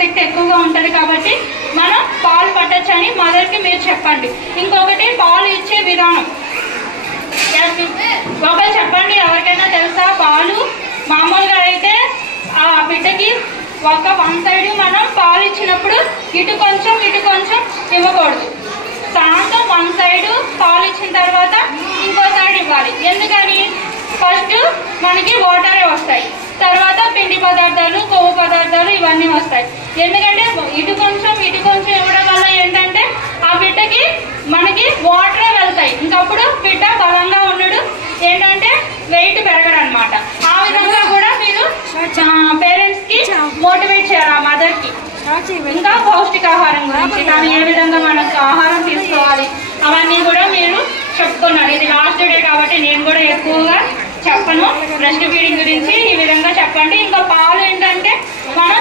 శక్తి ఎక్కువగా ఉంటుంది కాబట్టి మనం పాలు పట్టొచ్చని మదర్కి మీరు చెప్పండి. ఇంకొకటి పాలు ఇచ్చే విధానం ఒకరు చెప్పండి, ఎవరికైనా తెలుసా? పాలు మామూలుగా అయితే ఆ బిడ్డకి వన్ సైడ్ మనం పాలు ఇచ్చినప్పుడు ఇటు కొంచెం ఇవ్వకూడదు. సాయంత్రం వన్ సైడ్ పాలు ఇచ్చిన తర్వాత ఇంకో సైడ్ ఇవ్వాలి. ఎందుకని? ఫస్ట్ మనకి వాటరే వస్తాయి, తర్వాత పిండి పదార్థాలు, కొవ్వు పదార్థాలు ఇవన్నీ వస్తాయి. ఎందుకంటే ఇటు కొంచెం ఇవ్వడం వల్ల ఏంటంటే ఆ బిడ్డకి మనకి వాటరే వెళ్తాయి. ఇంకప్పుడు బిడ్డ బలంగా ఉండడు, ఏంటంటే వెయిట్ పెరగడు అనమాట. ఆ విధంగా కూడా మీరు పేరెంట్స్ కి మోటివేట్ చేయాలి, ఆ మదర్ కి. ఇంకా పౌష్టికాహారం గురించి కానీ ఏ విధంగా మనకు ఆహారం తీసుకోవాలి అవన్నీ కూడా మీరు చెప్పుకున్నారు. ఇది లాస్ట్ డే కాబట్టి నేను కూడా ఎక్కువగా చెప్పను. బ్రెస్ట్ ఫీడింగ్ గురించి ఈ విధంగా చెప్పండి. ఇంకా పాలు ఏంటంటే మనం